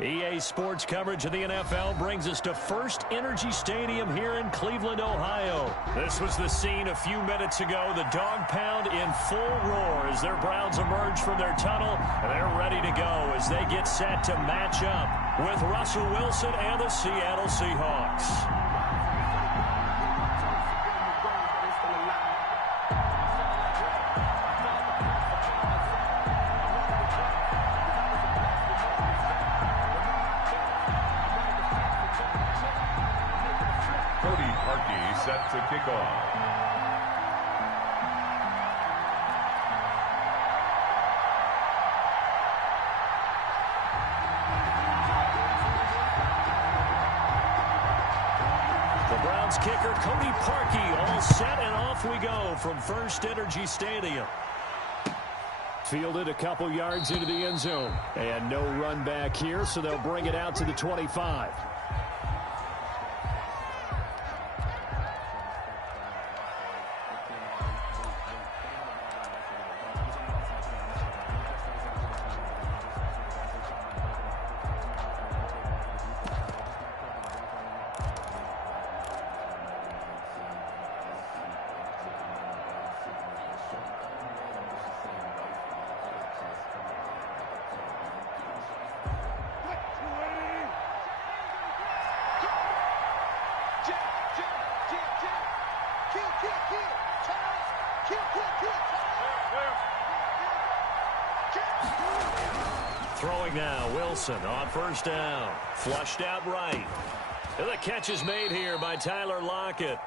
EA Sports coverage of the NFL brings us to First Energy Stadium here in Cleveland, Ohio. This was the scene a few minutes ago. The dog pound in full roar as their Browns emerge from their tunnel. They're ready to go as they get set to match up with Russell Wilson and the Seattle Seahawks. Set to kick off. The Browns kicker, Cody Parkey, all set, and off we go from First Energy Stadium. Fielded a couple yards into the end zone. And no run back here, so they'll bring it out to the 25. Throwing now, Wilson on first down. Flushed out right. And the catch is made here by Tyler Lockett.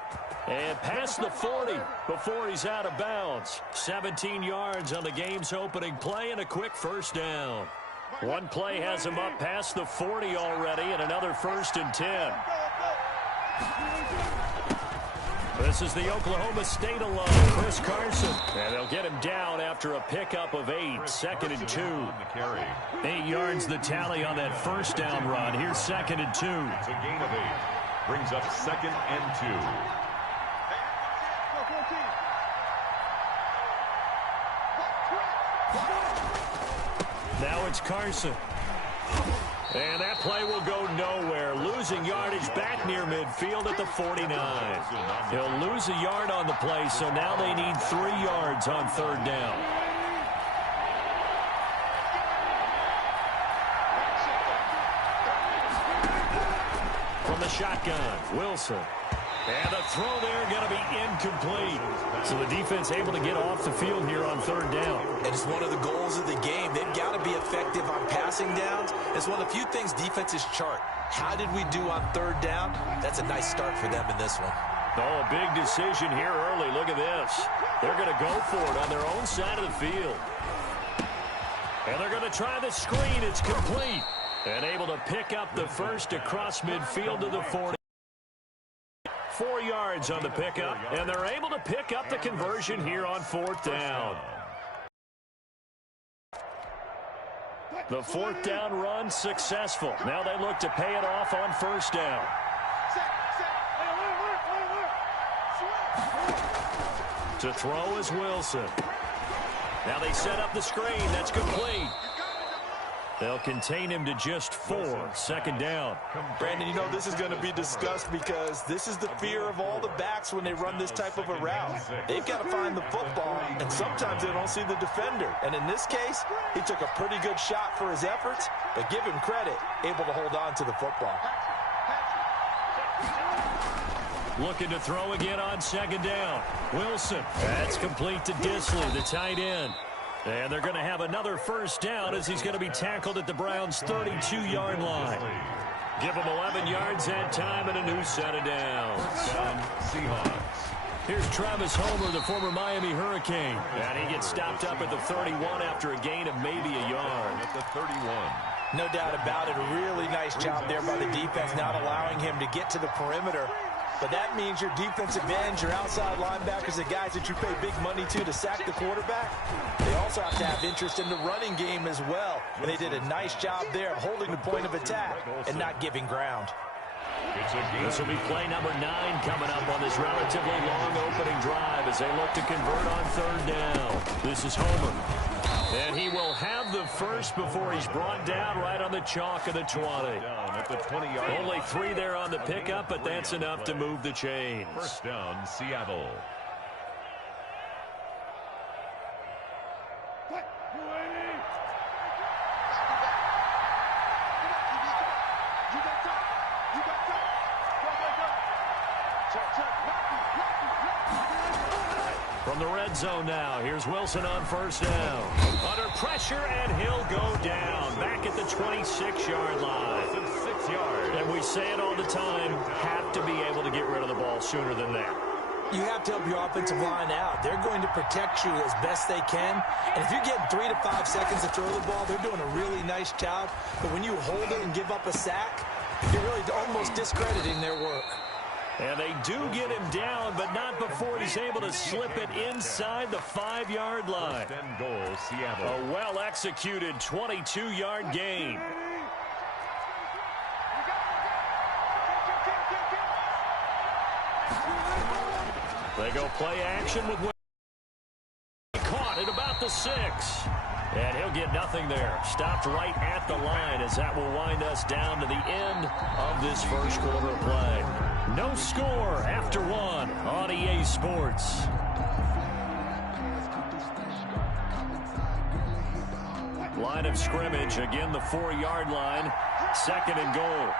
And past the 40 before he's out of bounds. 17 yards on the game's opening play and a quick first down. One play has him up past the 40 already and another 1st and 10. This is the Oklahoma State alum, Chris Carson. And they'll get him down after a pickup of 8, 2nd and 2. 8 yards the tally on that first down run. Here's 2nd and 2. It's a gain of 8. Brings up 2nd and 2. Now it's Carson. And that play will go nowhere. Losing yardage back near midfield at the 49. He'll lose a yard on the play, so now they need 3 yards on 3rd down. From the shotgun, Wilson. And the throw there going to be incomplete. So the defense able to get off the field here on 3rd down. And it's one of the goals of the game. They've got to be effective on passing downs. It's one of the few things defenses chart. How did we do on 3rd down? That's a nice start for them in this one. Oh, a big decision here early. Look at this. They're going to go for it on their own side of the field. And they're going to try the screen. It's complete. And able to pick up the first across midfield to the 40. 4 yards on the pickup, and they're able to pick up the conversion here on 4th down. The 4th down run successful. Now they look to pay it off on 1st down. To throw is Wilson. Now they set up the screen. That's complete. They'll contain him to just 4. 2nd down. Brandon, you know this is going to be discussed because this is the fear of all the backs when they run this type of a route. They've got to find the football, and sometimes they don't see the defender. And in this case, he took a pretty good shot for his efforts, but give him credit, able to hold on to the football. Looking to throw again on 2nd down. Wilson. That's complete to Disley, the tight end. And they're going to have another 1st down as he's going to be tackled at the Browns' 32-yard line. Give him 11 yards that time and a new set of downs. Seahawks. Here's Travis Homer, the former Miami Hurricane. And he gets stopped up at the 31 after a gain of maybe a yard. At the 31. No doubt about it. A really nice job there by the defense, not allowing him to get to the perimeter. But that means your defensive ends, your outside linebackers, the guys that you pay big money to sack the quarterback, they also have to have interest in the running game as well. And they did a nice job there of holding the point of attack and not giving ground. This will be play number 9 coming up on this relatively long opening drive as they look to convert on 3rd down. This is Homer. And he will have of the first before he's brought down right on the chalk of the 20. Down at the 20-yard line. Only 3 there on the pickup, but that's enough to move the chains. First down, Seattle. From the red zone now, here's Wilson on first down. Under pressure, and he'll go down. Back at the 26-yard line. 6 yards. And we say it all the time, have to be able to get rid of the ball sooner than that. You have to help your offensive line out. They're going to protect you as best they can. And if you're getting 3 to 5 seconds to throw the ball, they're doing a really nice job. But when you hold it and give up a sack, you're really almost discrediting their work. And they do get him down, but not before he's able to slip it inside the 5-yard line. First and goal, Seattle. A well-executed 22-yard gain. They go play action with caught at about the 6. And he'll get nothing there. Stopped right at the line as that will wind us down to the end of this first quarter of play. No score after 1 on EA Sports. Line of scrimmage, again the 4-yard line. Second and goal.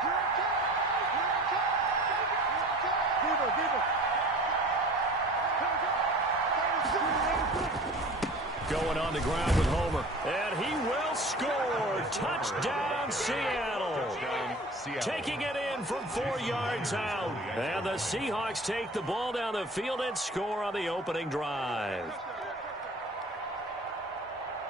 Going on the ground with Homer. And he will score. Touchdown, Seattle. Taking it in from 4 yards out. And the Seahawks take the ball down the field and score on the opening drive.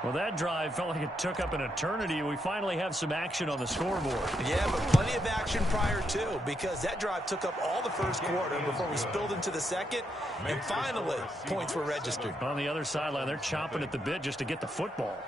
Well, that drive felt like it took up an eternity. We finally have some action on the scoreboard. Yeah, but plenty of action prior to, because that drive took up all the first quarter before we spilled into the second, and finally, points were registered. On the other sideline, they're chomping at the bit just to get the football.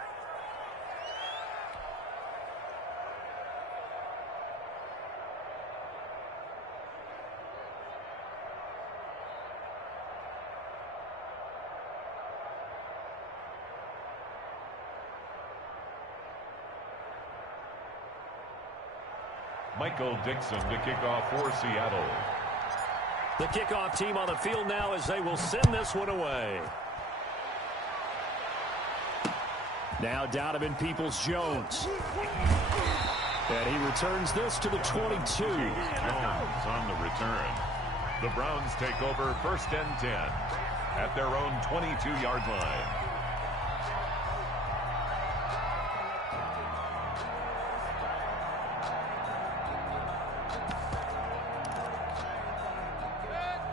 Michael Dixon to kick off for Seattle. The kickoff team on the field now as they will send this one away. Now Donovan Peoples-Jones. And he returns this to the 22. Jones on the return. The Browns take over first and 10 at their own 22-yard line.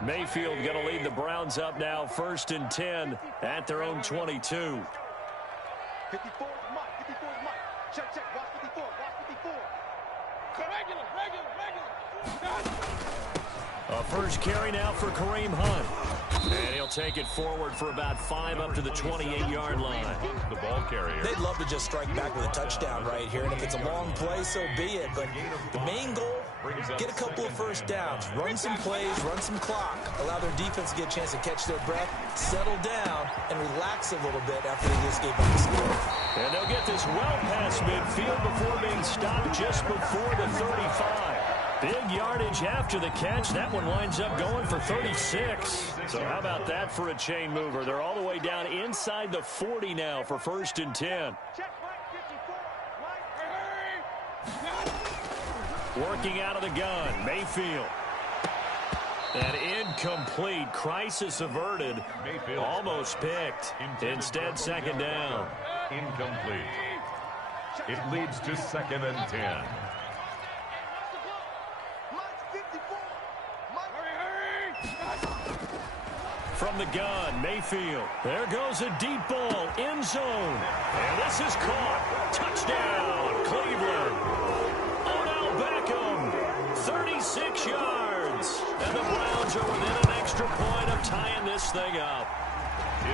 Mayfield going to lead the Browns up now, first and 10 at their own 22. 54 Mike. 54 Mike. Check, check. Watch 54. Watch 54. A first carry now for Kareem Hunt. And he'll take it forward for about 5 up to the 28-yard line. The ball carrier. They'd love to just strike back with a touchdown right here, and if it's a long play, so be it. But the main goal, get a couple of first downs, run some plays, run some clock, allow their defense to get a chance to catch their breath, settle down, and relax a little bit after they just gave up the score. And they'll get this well past midfield before being stopped just before the 35. Big yardage after the catch. That one winds up going for 36. So how about that for a chain mover? They're all the way down inside the 40 now for first and 10. Working out of the gun, Mayfield. An incomplete. Crisis averted. Mayfield almost picked. Instead, second down. Incomplete. It leads to second and 10. From the gun, Mayfield. There goes a deep ball, end zone. And this is caught. Touchdown, Cleveland. Odell Beckham, 36 yards. And the Browns are within an extra point of tying this thing up.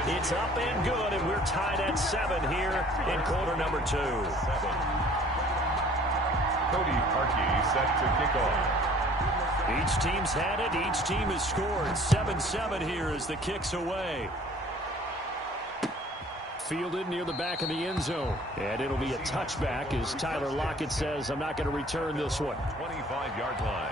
It's up and good, and we're tied at 7 here in quarter number 2. Cody Parkey set to kick off. Each team's had it. Each team has scored. 7-7 here as the kick's away. Fielded near the back of the end zone. And it'll be a touchback as Tyler Lockett says, I'm not going to return this one. 25-yard line.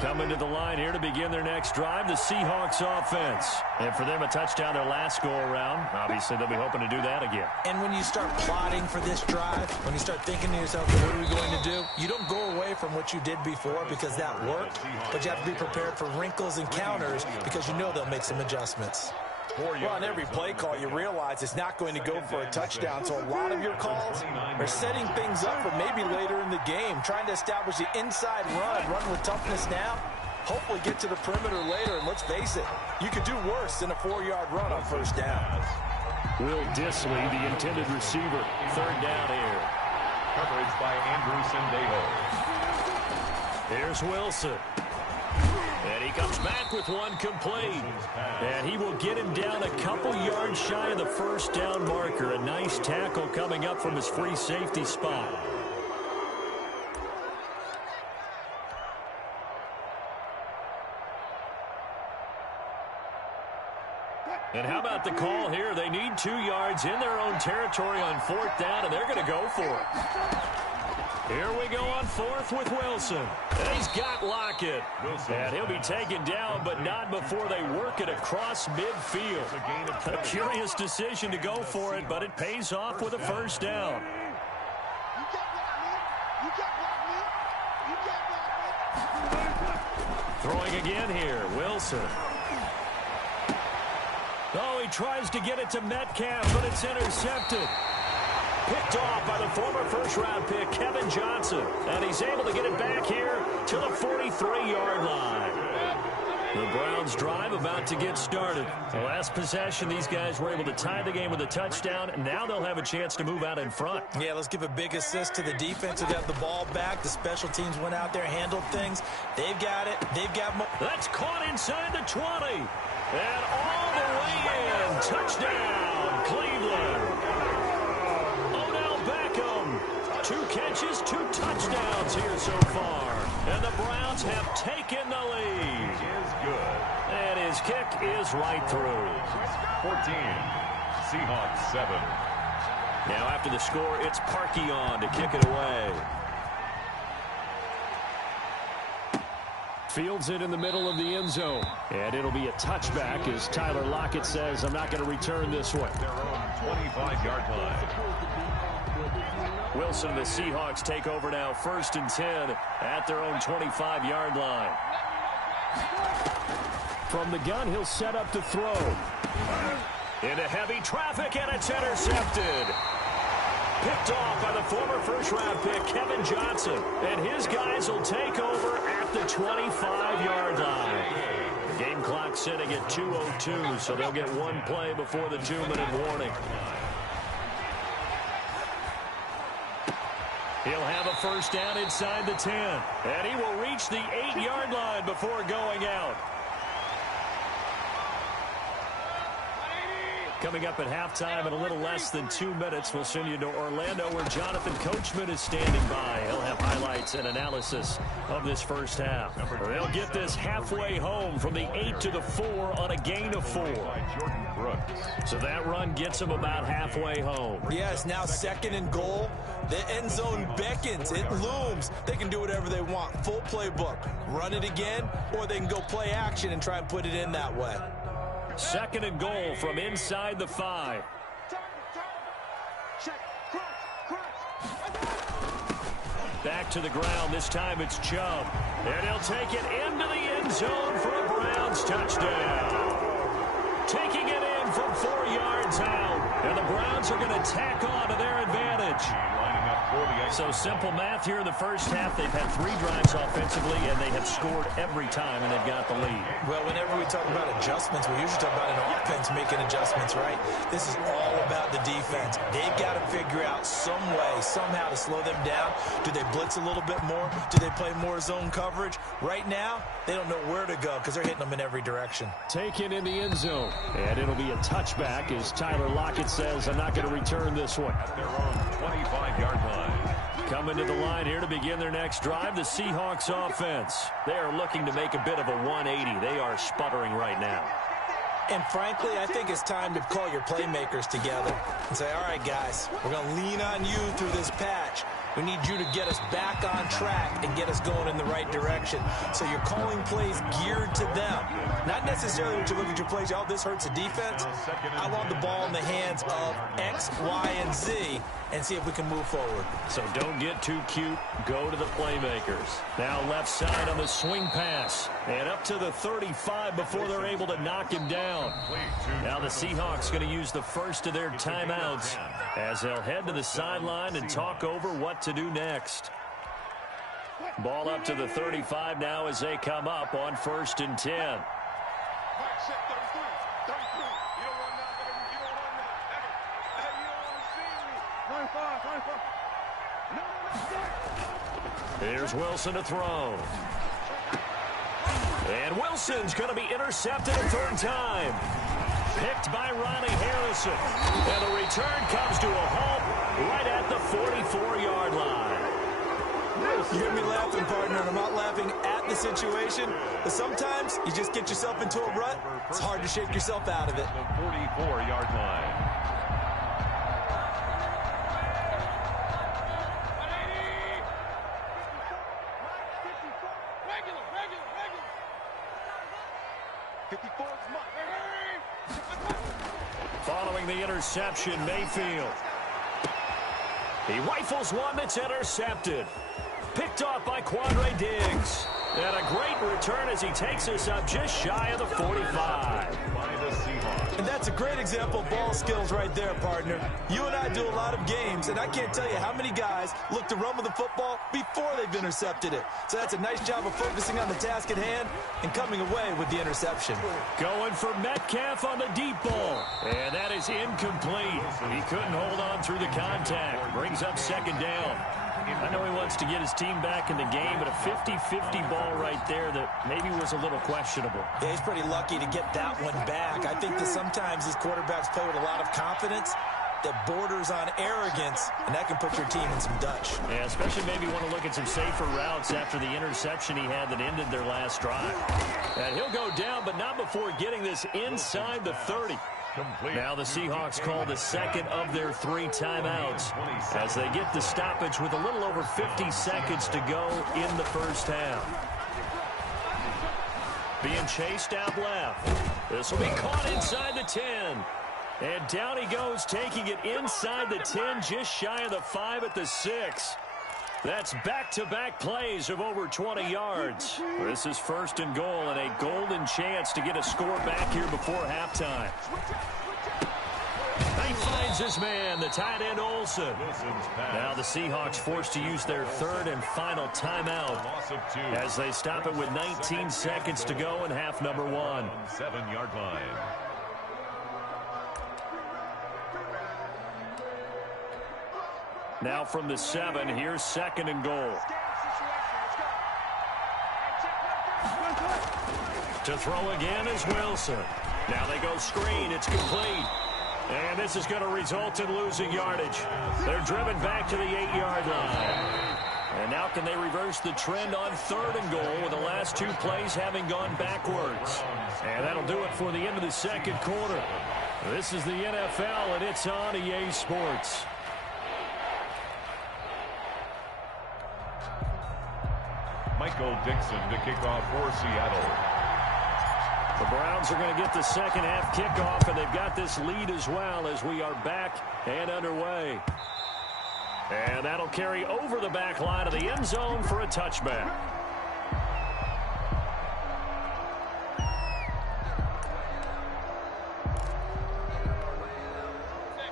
Coming to the line here to begin their next drive, the Seahawks offense. And for them, a touchdown their last go-around. Obviously, they'll be hoping to do that again. And when you start plotting for this drive, when you start thinking to yourself, what are we going to do? You don't go away from what you did before because that worked, but you have to be prepared for wrinkles and counters because you know they'll make some adjustments. Well, on every play call, you realize it's not going to go for a touchdown, so a lot of your calls are setting things up for maybe later in the game, trying to establish the inside run with toughness now, hopefully get to the perimeter later, and let's face it, you could do worse than a 4-yard run on first down. Will Disley, the intended receiver, third down here. Coverage by Andrew Sendejo. Here's Wilson. And he comes back with one complete. And he will get him down a couple yards shy of the first down marker. A nice tackle coming up from his free safety spot. And how about the call here? They need 2 yards in their own territory on fourth down, and they're going to go for it. Here we go on fourth with Wilson. And he's got Lockett. And he'll be taken down, but not before they work it across midfield. A curious decision to go for it, but it pays off with a first down. Throwing again here, Wilson. Oh, he tries to get it to Metcalf, but it's intercepted. Picked off by the former first-round pick, Kevin Johnson. And he's able to get it back here to the 43-yard line. The Browns' drive about to get started. The last possession, these guys were able to tie the game with a touchdown, and now they'll have a chance to move out in front. Yeah, let's give a big assist to the defense who got the ball back. The special teams went out there, handled things. They've got it. They've got more. That's caught inside the 20. And all the way in. Touchdown, Cleveland. 2 catches, 2 touchdowns here so far. And the Browns have taken the lead. Is good. And his kick is right through. 14. Seahawks 7. Now after the score, it's Parkey on to kick it away. Fields it in the middle of the end zone. And it'll be a touchback as Tyler Lockett says, I'm not going to return this one. Their own 25-yard line. Wilson and the Seahawks take over now, 1st and 10 at their own 25-yard line. From the gun, he'll set up to throw. Into heavy traffic, and it's intercepted. Picked off by the former first-round pick, Kevin Johnson. And his guys will take over at the 25-yard line. Game clock sitting at 2:02, so they'll get one play before the 2-minute warning. He'll have a first down inside the 10. And he will reach the 8-yard line before going out. Coming up at halftime in a little less than 2 minutes, we'll send you to Orlando where Jonathan Coachman is standing by. He'll have highlights and analysis of this first half. They'll get this halfway home from the 8 to the 4 on a gain of 4. So that run gets them about halfway home. Yes, now 2nd and goal. The end zone beckons. It looms. They can do whatever they want. Full playbook. Run it again, or they can go play action and try and put it in that way. 2nd and goal from inside the 5. Back to the ground. This time it's Chubb. And he'll take it into the end zone for a Browns touchdown. Taking it in from 4 yards out. And the Browns are going to tack on to their advantage. So simple math here in the first half. They've had 3 drives offensively, and they have scored every time, and they've got the lead. Well, whenever we talk about adjustments, we usually talk about an offense making adjustments, right? This is all about the defense. They've got to figure out some way, somehow to slow them down. Do they blitz a little bit more? Do they play more zone coverage? Right now, they don't know where to go because they're hitting them in every direction. Taken in the end zone. And it'll be a touchback as Tyler Lockett says, I'm not going to return this one. At their own 25-yard line. Coming to the line here to begin their next drive, the Seahawks offense. They are looking to make a bit of a 180. They are sputtering right now. And frankly, I think it's time to call your playmakers together and say, all right, guys, we're going to lean on you through this patch. We need you to get us back on track and get us going in the right direction. So you're calling plays geared to them. Not necessarily when you look at your plays, oh, this hurts the defense. I want the ball in the hands of X, Y, and Z and see if we can move forward. So don't get too cute. Go to the playmakers. Now left side on the swing pass. And up to the 35 before they're able to knock him down. Now the Seahawks going to use the first of their timeouts as they'll head to the sideline and talk over what to do next. Ball up to the 35 now as they come up on 1st and 10. Here's Wilson to throw. And Wilson's going to be intercepted a 3rd time. Picked by Ronnie Harrison. And the return comes to a halt right at the 44-yard line. You hear me laughing, partner, and I'm not laughing at the situation, but sometimes you just get yourself into a rut. It's hard to shake yourself out of it. The 44-yard line. Following the interception, Mayfield. He rifles one that's intercepted. Picked off by Quandre Diggs. And a great return as he takes us up just shy of the 45. And that's a great example of ball skills right there, partner. You and I do a lot of games, and I can't tell you how many guys look to run with the football before they've intercepted it. So that's a nice job of focusing on the task at hand and coming away with the interception. Going for Metcalf on the deep ball. And that is incomplete. He couldn't hold on through the contact. Brings up 2nd down. I know he wants to get his team back in the game, but a 50-50 ball right there that maybe was a little questionable. Yeah, he's pretty lucky to get that one back. I think that sometimes these quarterbacks play with a lot of confidence that borders on arrogance, and that can put your team in some Dutch. Yeah, especially maybe want to look at some safer routes after the interception he had that ended their last drive. And he'll go down, but not before getting this inside the 30. Now the Seahawks call the 2nd of their 3 timeouts as they get the stoppage with a little over 50 seconds to go in the 1st half. Being chased out left. This will be caught inside the 10. And down he goes, taking it inside the 10, just shy of the 5 at the 6. That's back-to-back plays of over 20 yards. This is 1st and goal and a golden chance to get a score back here before halftime. He finds his man, the tight end Olsen. Now the Seahawks forced to use their 3rd and final timeout as they stop it with 19 seconds to go in half number 1. 7-yard line. Now from the 7, here's 2nd and goal. To throw again is Wilson. Now they go screen. It's complete. And this is going to result in losing yardage. They're driven back to the 8-yard line. And now can they reverse the trend on 3rd and goal with the last 2 plays having gone backwards. And that'll do it for the end of the 2nd quarter. This is the NFL, and it's on EA Sports. Michael Dixon to kick off for Seattle. The Browns are going to get the 2nd half kickoff, and they've got this lead as well as we are back and underway. And that'll carry over the back line of the end zone for a touchback.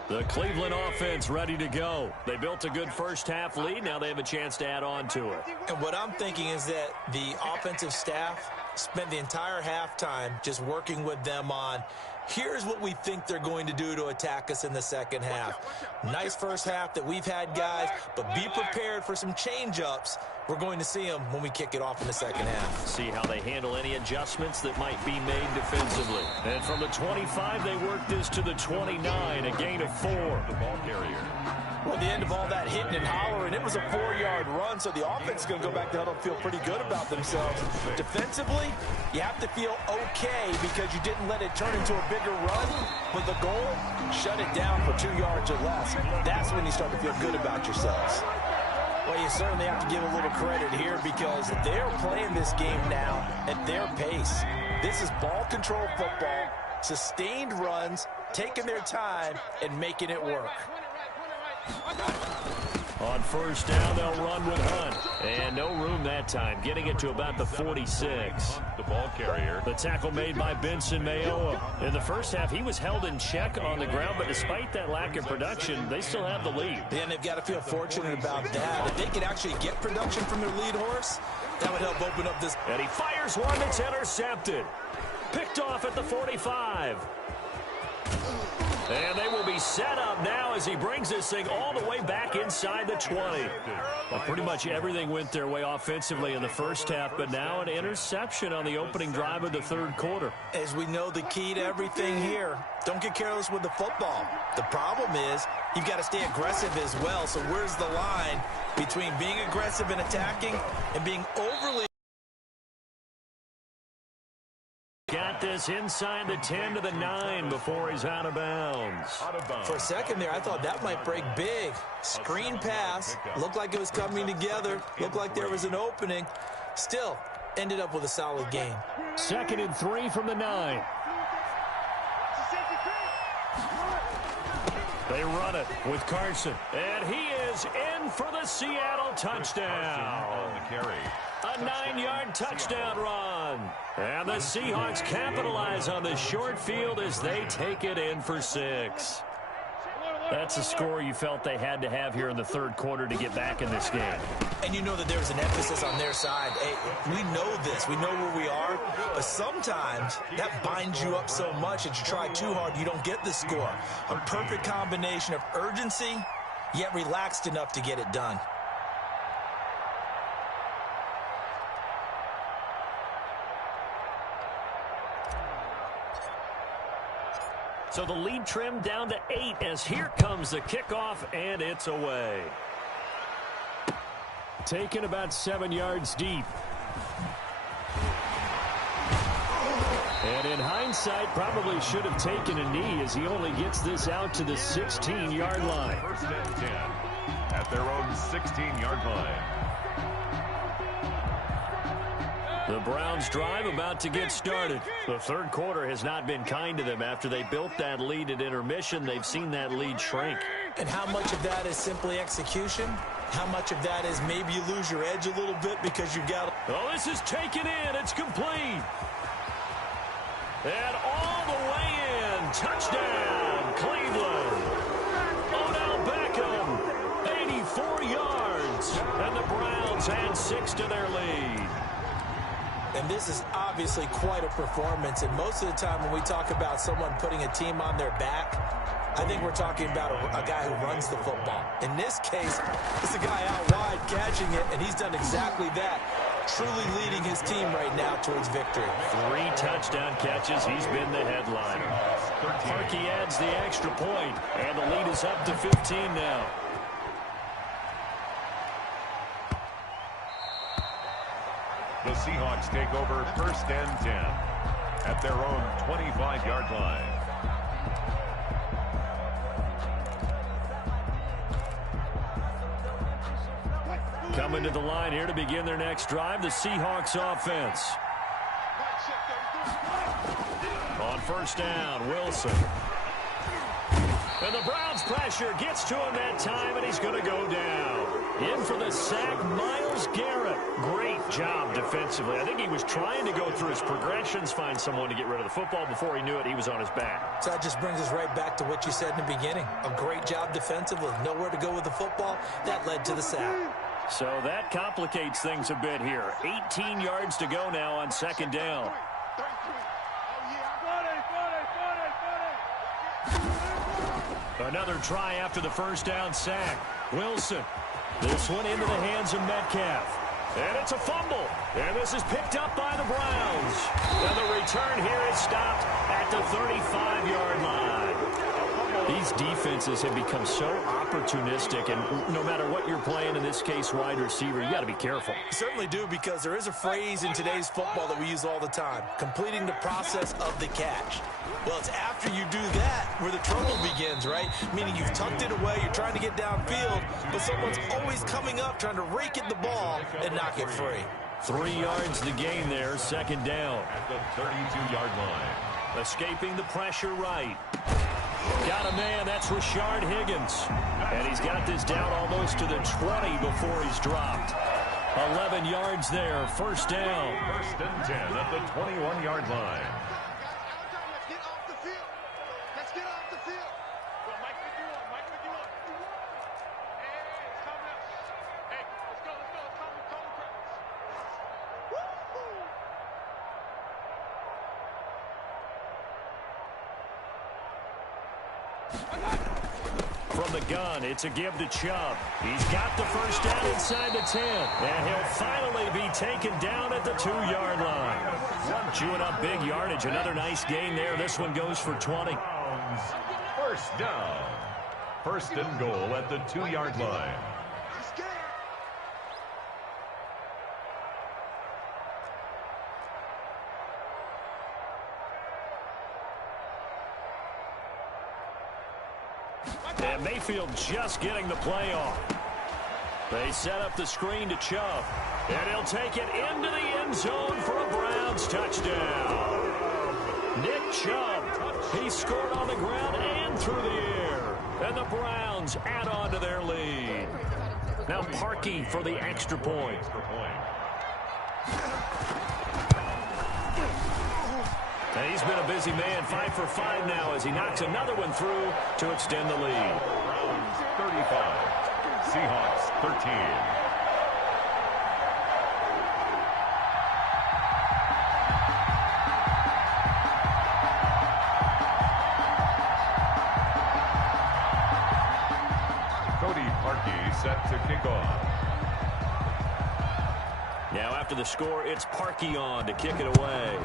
The Cleveland offense ready to go. They built a good 1st half lead. Now they have a chance to add on to it. And what I'm thinking is that the offensive staff spent the entire halftime just working with them on, here's what we think they're going to do to attack us in the 2nd half. Nice 1st half that we've had, guys, but be prepared for some change-ups. We're going to see them when we kick it off in the 2nd half. See how they handle any adjustments that might be made defensively. And from the 25, they work this to the 29, a gain of 4. The ball carrier. Well, the end of all that hitting and hollering, it was a 4-yard run, so the offense is going to go back to huddle and feel pretty good about themselves. Defensively, you have to feel okay because you didn't let it turn into a bigger run, but the goal, shut it down for 2 yards or less. That's when you start to feel good about yourselves. Well, you certainly have to give a little credit here because they're playing this game now at their pace. This is ball control football, sustained runs, taking their time, and making it work. On first down, they'll run with Hunt. And no room that time, getting it to about the 46. The ball carrier. The tackle made by Benson Mayowa. In the first half, he was held in check on the ground, but despite that lack of production, they still have the lead. And they've got to feel fortunate about that. If they could actually get production from their lead horse, that would help open up this. And he fires one that's intercepted. Picked off at the 45. And they will be set up now as he brings this thing all the way back inside the 20. Well, pretty much everything went their way offensively in the first half, but now an interception on the opening drive of the third quarter. As we know, the key to everything here, don't get careless with the football. The problem is you've got to stay aggressive as well. So where's the line between being aggressive and attacking and being overly... Got this inside the 10 to the 9 before he's out of bounds. For a second there, I thought that might break big. Screen pass. Looked like it was coming together. Looked like there was an opening. Still, ended up with a solid game. 2nd and 3 from the 9. They run it with Carson. And he is in for the Seattle touchdown. On the carry. A 9-yard touchdown run. And the Seahawks capitalize on the short field as they take it in for 6. That's a score you felt they had to have here in the third quarter to get back in this game. And you know that there's an emphasis on their side. Hey, we know this. We know where we are. But sometimes that binds you up so much that you try too hard, you don't get the score. A perfect combination of urgency, yet relaxed enough to get it done. So the lead trimmed down to 8 as here comes the kickoff, and it's away. Taken about 7 yards deep. And in hindsight, probably should have taken a knee as he only gets this out to the 16-yard line. 1st and 10 at their own 16-yard line. The Browns drive about to get started. The third quarter has not been kind to them. After they built that lead at intermission, they've seen that lead shrink. And how much of that is simply execution? How much of that is maybe you lose your edge a little bit because you've got... Oh, this is taken in. It's complete. And all the way in. Touchdown, Cleveland. Odell Beckham, 84 yards. And the Browns add 6 to their lead. And this is obviously quite a performance. And most of the time when we talk about someone putting a team on their back, I think we're talking about a guy who runs the football. In this case, it's a guy out wide catching it, and he's done exactly that. Truly leading his team right now towards victory. 3 touchdown catches. He's been the headliner. Harkey adds the extra point, and the lead is up to 15 now. The Seahawks take over 1st and 10 at their own 25-yard line. Coming to the line here to begin their next drive, the Seahawks offense. On first down, Wilson. And the Browns pressure gets to him that time, and he's going to go down. In for the sack, Myles Garrett. Great job defensively. I think he was trying to go through his progressions, find someone to get rid of the football. Before he knew it, he was on his back. So that just brings us right back to what you said in the beginning. A great job defensively. Nowhere to go with the football. That led to the sack. So that complicates things a bit here. 18 yards to go now on 2nd down. Another try after the first down sack. Wilson. This one into the hands of Metcalf. And it's a fumble. And this is picked up by the Browns. And the return here is stopped at the 35-yard line. These defenses have become so opportunistic, and no matter what you're playing, in this case wide receiver, you got to be careful. You certainly do, because there is a phrase in today's football that we use all the time: completing the process of the catch. Well, it's after you do that where the trouble begins, right? Meaning you've tucked it away, you're trying to get downfield, but someone's always coming up trying to rake at the ball and knock it free. 3 yards to gain there, second down. At the 32-yard line. Escaping the pressure right. Got a man, that's Rashard Higgins. And he's got this down almost to the 20 before he's dropped. 11 yards there, first down. First and 10 at the 21-yard line. Let's get off the field. Let's get off the field. Well, Mike 51, Mike 51. Hey, it's coming up. Hey, let's go. It's coming practice. Woo-hoo! From the gun, it's a give to Chubb. He's got the first down inside the 10. And he'll finally be taken down at the 2-yard line. Chewing up big yardage. Another nice gain there. This one goes for 20. First down. First and goal at the 2-yard line. And Mayfield just getting the play off. They set up the screen to Chubb. And he'll take it into the end zone for a Browns touchdown. Nick Chubb, he scored on the ground and through the air. And the Browns add on to their lead. Now Parkey for the extra point. And he's been a busy man, 5 for 5 now as he knocks another one through to extend the lead. Browns 35, Seahawks 13. Set to kick off. Now after the score, it's Parkey on to kick it away.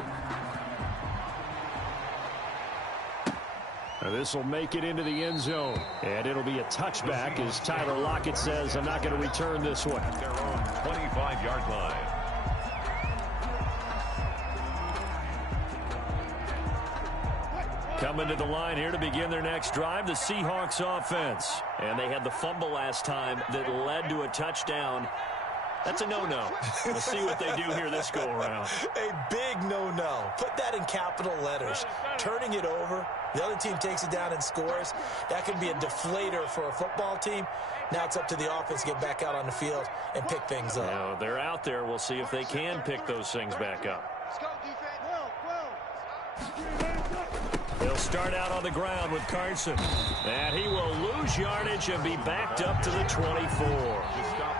This will make it into the end zone. And it'll be a touchback as Tyler Lockett says, I'm not going to return this one. At their own 25-yard line. Coming to the line here to begin their next drive, the Seahawks offense. And they had the fumble last time that led to a touchdown. That's a no-no. We'll see what they do here this go-around. A big no-no. Put that in capital letters. Turning it over, the other team takes it down and scores. That can be a deflator for a football team. Now it's up to the offense to get back out on the field and pick things up. Now, they're out there. We'll see if they can pick those things back up. Let's go, defense. He'll start out on the ground with Carson. And he will lose yardage and be backed up to the 24.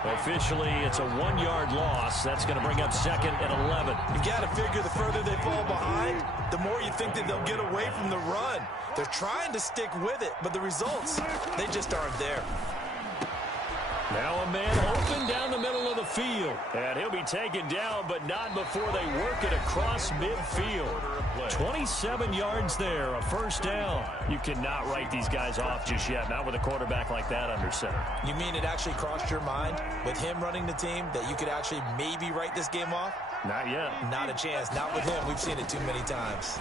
Officially, it's a 1-yard loss. That's going to bring up second and 11. You got to figure the further they fall behind, the more you think that they'll get away from the run. They're trying to stick with it, but the results, they just aren't there. Now a man open down the middle of the field. And he'll be taken down, but not before they work it across midfield. 27 yards there, a first down. You cannot write these guys off just yet, not with a quarterback like that under center. You mean it actually crossed your mind with him running the team that you could actually maybe write this game off? Not yet. Not a chance. Not with him. We've seen it too many times.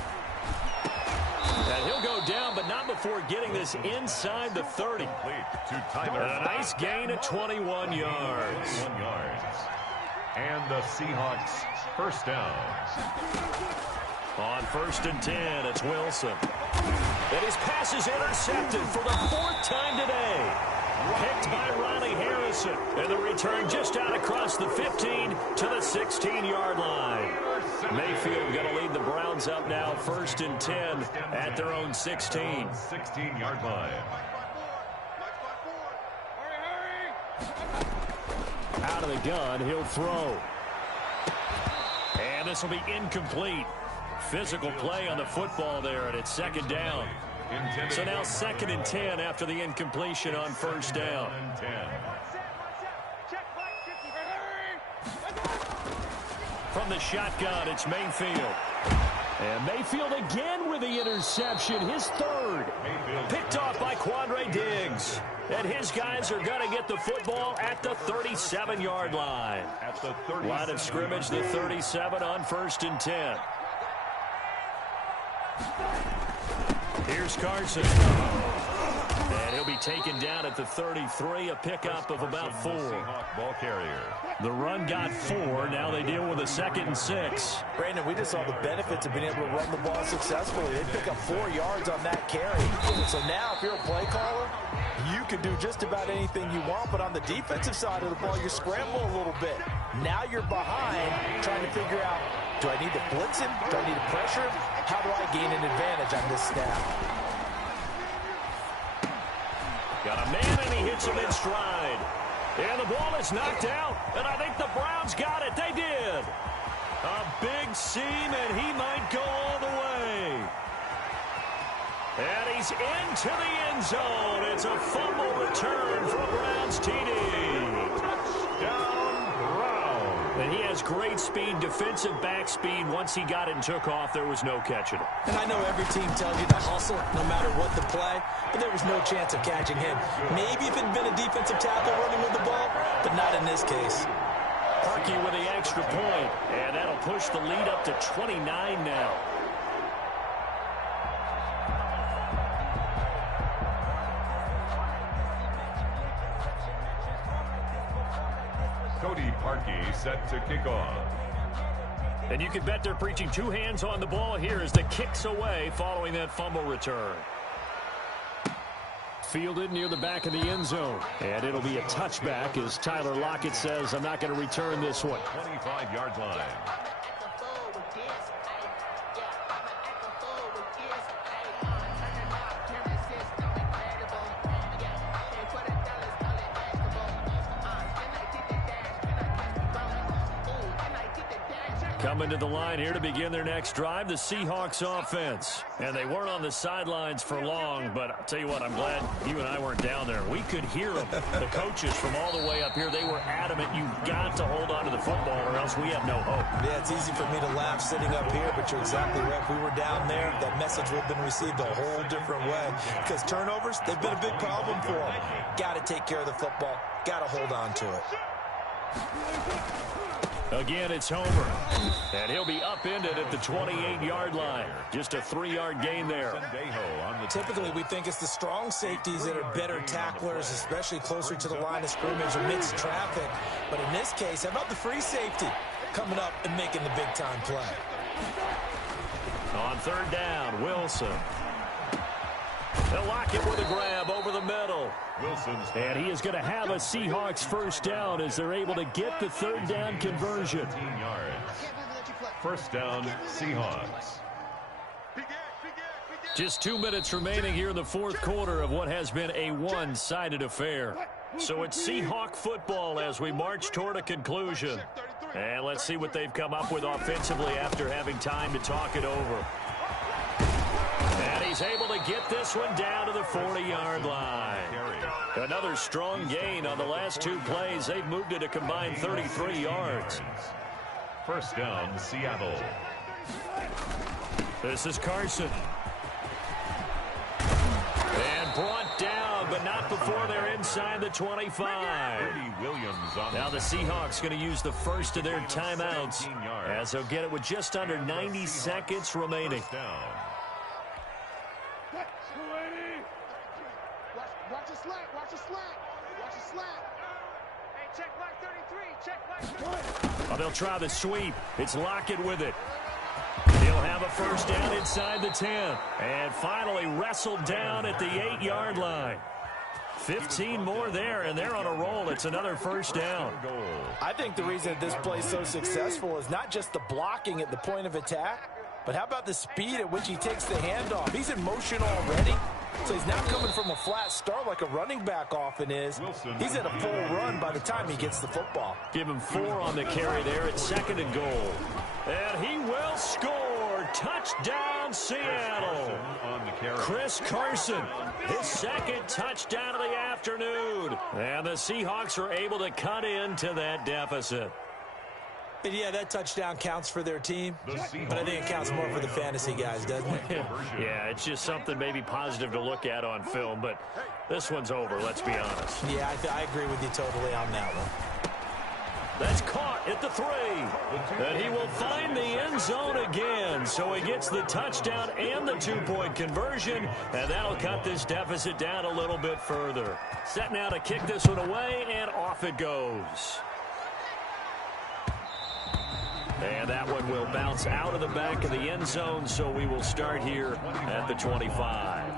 And he'll go down, but not before getting this inside the 30. A nice gain of 21 yards. And the Seahawks first down. On first and 10, it's Wilson. And his pass is intercepted for the 4th time today. Picked by Ronnie Harrison. And the return just out across the 15 to the 16-yard line. Mayfield going to lead the Browns up now, first and 10 at their own 16. 16-yard line. Out of the gun, he'll throw. And this will be incomplete. Physical play on the football there, and it's second down. So now second and 10 after the incompletion on first down. From the shotgun, it's Mayfield. And Mayfield again with the interception, his third. Picked off by Quandre Diggs. And his guys are going to get the football at the 37-yard line. At the 37. Line of scrimmage, the 37 on 1st and 10. Here's Carson. And he'll be taken down at the 33, a pickup of about 4. Ball carrier. The run got 4. Now they deal with a 2nd and 6. Brandon, we just saw the benefits of being able to run the ball successfully. They pick up 4 yards on that carry. So now if you're a play caller, you can do just about anything you want. But on the defensive side of the ball, you scramble a little bit. Now you're behind trying to figure out, do I need to blitz him? Do I need to pressure him? How do I gain an advantage on this snap? Got a man, and he hits him in stride. And the ball is knocked out, and I think the Browns got it. They did. A big seam, and he might go all the way. And he's into the end zone. It's a fumble return for Browns TD. Touchdown, Browns. And he has great speed, defensive back speed. Once he got it and took off, there was no catching it. And I know every team tells you to hustle no matter what the play, but there was no chance of catching him. Maybe if it had been a defensive tackle running with the ball, but not in this case. Parkey with the extra point, and that'll push the lead up to 29 now. Cody Parkey set to kick off. And you can bet they're preaching 2 hands on the ball here as the kick's away following that fumble return. Fielded near the back of the end zone. And it'll be a touchback as Tyler Lockett says, I'm not going to return this one. 25-yard line. Coming to the line here to begin their next drive, the Seahawks offense. And they weren't on the sidelines for long, but I'll tell you what, I'm glad you and I weren't down there. We could hear them. The coaches from all the way up here, they were adamant, you've got to hold on to the football or else we have no hope. Yeah, it's easy for me to laugh sitting up here, but you're exactly right. If we were down there, that message would have been received a whole different way. Because turnovers, they've been a big problem for them. Got to take care of the football. Got to hold on to it. Again, it's Homer. And he'll be upended at the 28-yard line. Just a 3-yard gain there. Typically, we think it's the strong safeties that are better tacklers, especially closer to the line of scrimmage amidst traffic. But in this case, how about the free safety coming up and making the big-time play? On 3rd down, Wilson. They'll lock it with a grab over the middle. Wilson's. And he is going to have a Seahawks first down as they're able to get the 3rd down conversion. 15 yards. First down, Seahawks. Just 2 minutes remaining here in the 4th quarter of what has been a one-sided affair. So it's Seahawk football as we march toward a conclusion. And let's see what they've come up with offensively after having time to talk it over. And he's able to get this one down to the 40-yard line. Another strong gain on the last 2 plays. They've moved it a combined 33 yards. First down, Seattle. This is Carson. And brought down, but not before they're inside the 25. Now the Seahawks going to use the first of their timeouts as they'll get it with just under 90 seconds remaining. Watch the slant. Watch the slant. Watch the slant. Hey, check black 33. Check black 33. Oh, they'll try the sweep. It's Lockett with it. He'll have a first down inside the 10. And finally wrestled down at the 8-yard line. 15 more there, and they're on a roll. It's another first down. I think the reason that this play is so successful is not just the blocking at the point of attack, but how about the speed at which he takes the handoff? He's in motion already, so he's not coming from a flat start like a running back often is. He's at a full run by the time he gets the football. Give him 4 on the carry there at 2nd and goal. And he will score. Touchdown, Seattle. Chris Carson, his 2nd touchdown of the afternoon. And the Seahawks are able to cut into that deficit. And yeah, that touchdown counts for their team, but I think it counts more for the fantasy guys, doesn't it? Yeah, it's just something maybe positive to look at on film, but this one's over, let's be honest. Yeah, I agree with you totally on that one. That's caught at the 3. And he will find the end zone again. So he gets the touchdown and the 2-point conversion, and that'll cut this deficit down a little bit further. Set now to kick this one away, and off it goes. And that one will bounce out of the back of the end zone, so we will start here at the 25.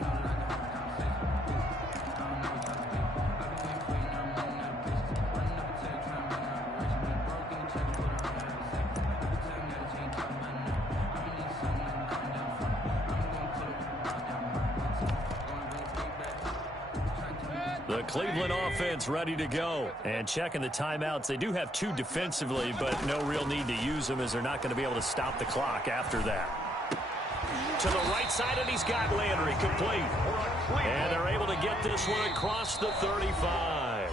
The Cleveland offense ready to go. And checking the timeouts. They do have 2 defensively, but no real need to use them as they're not going to be able to stop the clock after that. To the right side, and he's got Landry complete. And they're able to get this one across the 35.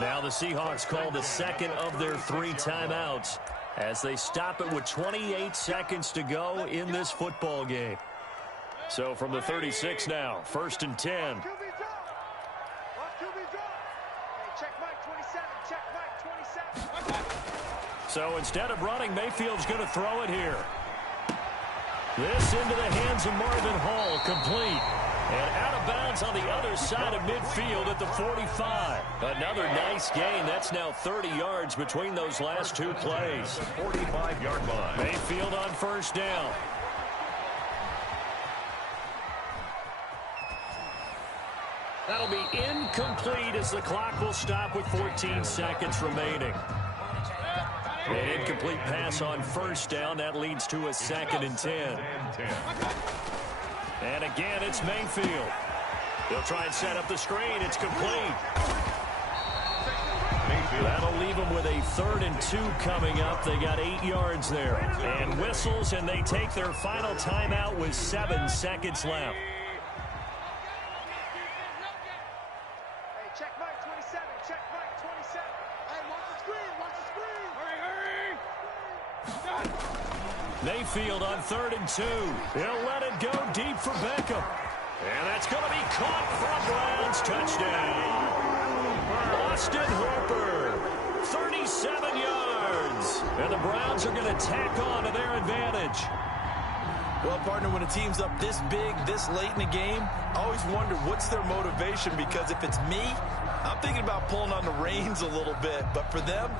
Now the Seahawks call the second of their 3 timeouts as they stop it with 28 seconds to go in this football game. So from the 36 now, 1st and 10. So instead of running, Mayfield's going to throw it here. This into the hands of Marvin Hall, complete. And out of bounds on the other side of midfield at the 45. Another nice gain. That's now 30 yards between those last 2 plays. 45-yard line. Mayfield on 1st down. That'll be incomplete as the clock will stop with 14 seconds remaining. An incomplete pass on 1st down. That leads to a 2nd and 10. And again, it's Mayfield. He'll try and set up the screen. It's complete. That'll leave them with a 3rd and 2 coming up. They got 8 yards there. And whistles, and they take their final timeout with 7 seconds left. Mayfield on 3rd and 2. He'll let it go deep for Beckham. And that's going to be caught for a Browns touchdown. Austin Hooper, 37 yards. And the Browns are going to tack on to their advantage. Well, partner, when a team's up this big, this late in the game, I always wonder what's their motivation, because if it's me, I'm thinking about pulling on the reins a little bit. But for them,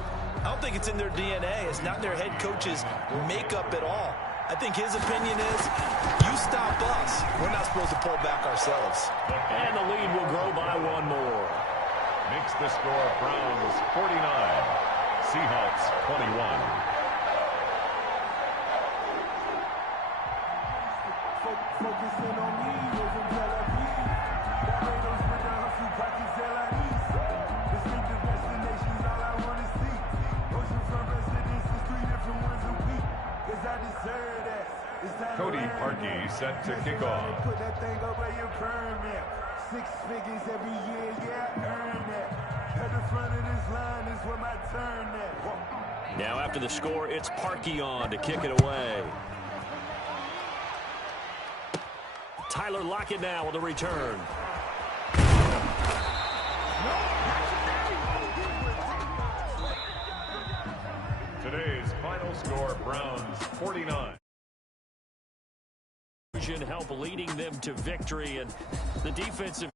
I don't think it's in their DNA. It's not in their head coach's makeup at all. I think his opinion is, you stop us. We're not supposed to pull back ourselves. And the lead will grow by 1 more. Makes the score Browns 49, Seahawks 21. Focusing on me, isn't Tel Aviv. That radio's with the hustle, pockets Tel Aviv. Distinctive destinations, all I want to see. Oceanfront residences, 3 different ones a week. Cause I deserve that. Cody Parkey set to kick off. Put that thing over your permit. 6 figures every year, yeah, I earn that. At the front of this line is where my turn at. Now after the score, it's Parkey on to kick it away. Tyler Lockett now with a return. Today's final score, Browns 49. Help leading them to victory, and the defensive